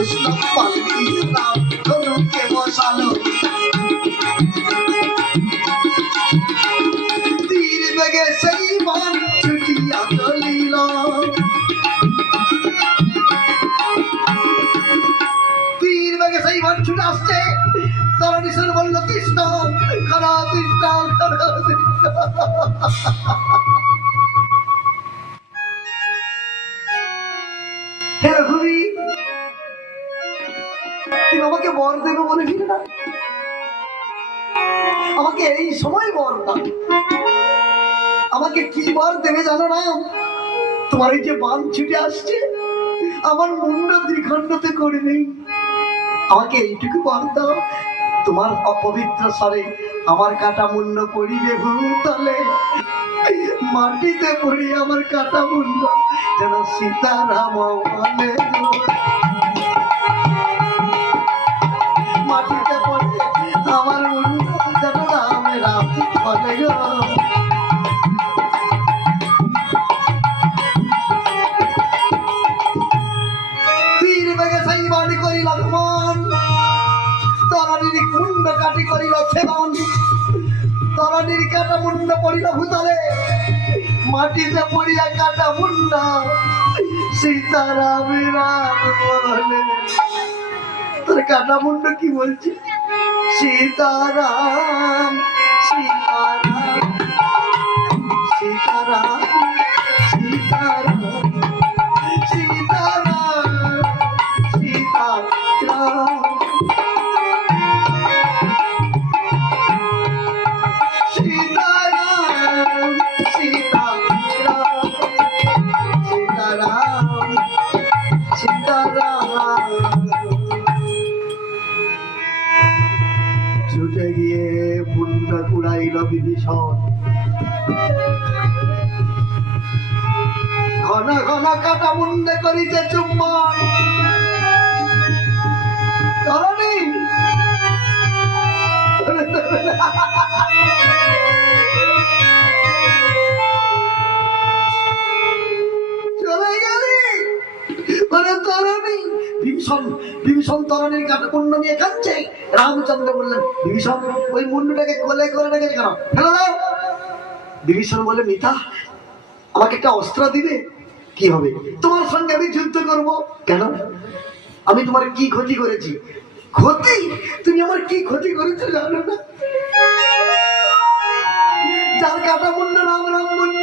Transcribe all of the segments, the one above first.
বৈষ্ণব পালকি রাম ধনুকে বসালো তীর বেগে সেই বান ছুটিয়া চলিল তীর বেগে সেই বান ছুটে আসছে তরণীশ্বর বলল কৃষ্ণ খারা কৃষ্ণ খারা কৃষ্ণ হে রঘুবীর তুমি আমাকে বর দেবে বলেছিলে না আমাকে এই সময় বর দাও আমাকে কি বর দেবে জানো না তোমার এই যে বান ছুটে আসছে আমার মুন্ড দ্বিখণ্ডতে করে নেই আমাকে এইটুকু বর দাও তোমার অপবিত্র স্বরে আমার কাটা মুন্ড পড়িবে ভূতলে মাটিতে পড়ি আমার কাটা মুন্ড যেন সীতারাম বলে মাটিতে পড়ে আমার মুন্ড যেন রাম রাম বলে গো তীর বেগে সেই বাণী করিল আগমন তরণীর মুন্ড কাটি করিল ছেদন তরণীর কাটা মুন্ড পড়িল ভূতলে মাটিতে পড়িয়া কাটা মুন্ড সীতারাম রাম বলে তোর কাটা মুন্ড কি বলছে সীতারাম সীতারাম সীতারাম সীতারাম সীতারাম সীতারাম ছুটে গিয়ে মুন্ড কুড়াইল বিভীষণ ঘন ঘন কাটা মুন্ডে করিতে চুম্বন ধরণী চলে গেলি ওরে তরণী বিভীষণ বিভীষণ তরণীর কাটা মুন্ড নিয়ে খাচ্ছে রামচন্দ্র বললেন বিভীষণ ওই মুন্ডটাকে কোলে করে রেখেছে কেন ফেলে দাও বিভীষণ বলে মিতা আমাকে একটা অস্ত্র দিবে কি হবে তোমার সঙ্গে আমি যুদ্ধ করব কেন আমি তোমার কি ক্ষতি করেছি ক্ষতি তুমি আমার কি ক্ষতি করেছো জানো না যার কাটা মুন্ড রাম রাম বলল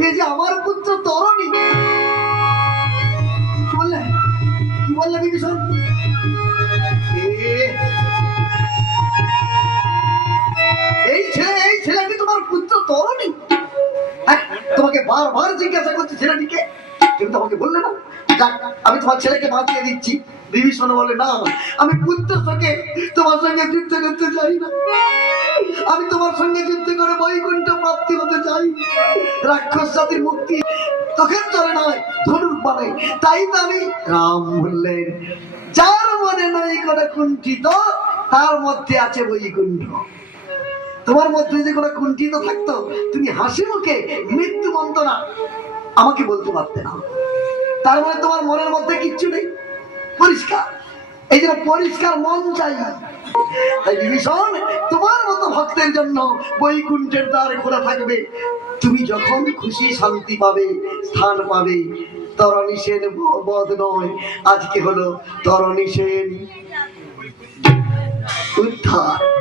এই যে আমার পুত্র তরণী বললে কি বললে বিভীষণ এই ছেলে আমি তোমার পুত্র তরণী তোমাকে বারবার জিজ্ঞাসা করছি ছেলেটিকে কিন্তু আমাকে বললে না আমি তোমার ছেলেকে বাঁচিয়ে দিচ্ছি বিভীষণ বলে না আমি পুত্র সঙ্গে তোমার সঙ্গে যুদ্ধ করতে চাই না আমি তোমার সঙ্গে যুদ্ধ করে বৈকুণ্ঠ প্রাপ্তি হতে চাই রাক্ষস জাতির মুক্তি তখন চলে নয় ধনুর বানে তাই তো আমি রাম বললেন যার মনে নয় কোনো কুণ্ঠিত তার মধ্যে আছে বৈকুণ্ঠ তোমার মধ্যে যদি কোনো কুণ্ঠিত থাকতো তুমি হাসি মুখে মৃত্যু মন্ত্রণা আমাকে বলতে পারতে না তার মানে তোমার মনের মধ্যে কিচ্ছু নেই পরিষ্কার এই জন্য পরিষ্কার মন চাই তাই বিভীষণ তোমার মতো ভক্তের জন্য বৈকুণ্ঠের দ্বার খোলা থাকবে তুমি যখন খুশি শান্তি পাবে স্থান পাবে তরণী সেন বধ নয় আজকে হলো তরণী সেন উদ্ধার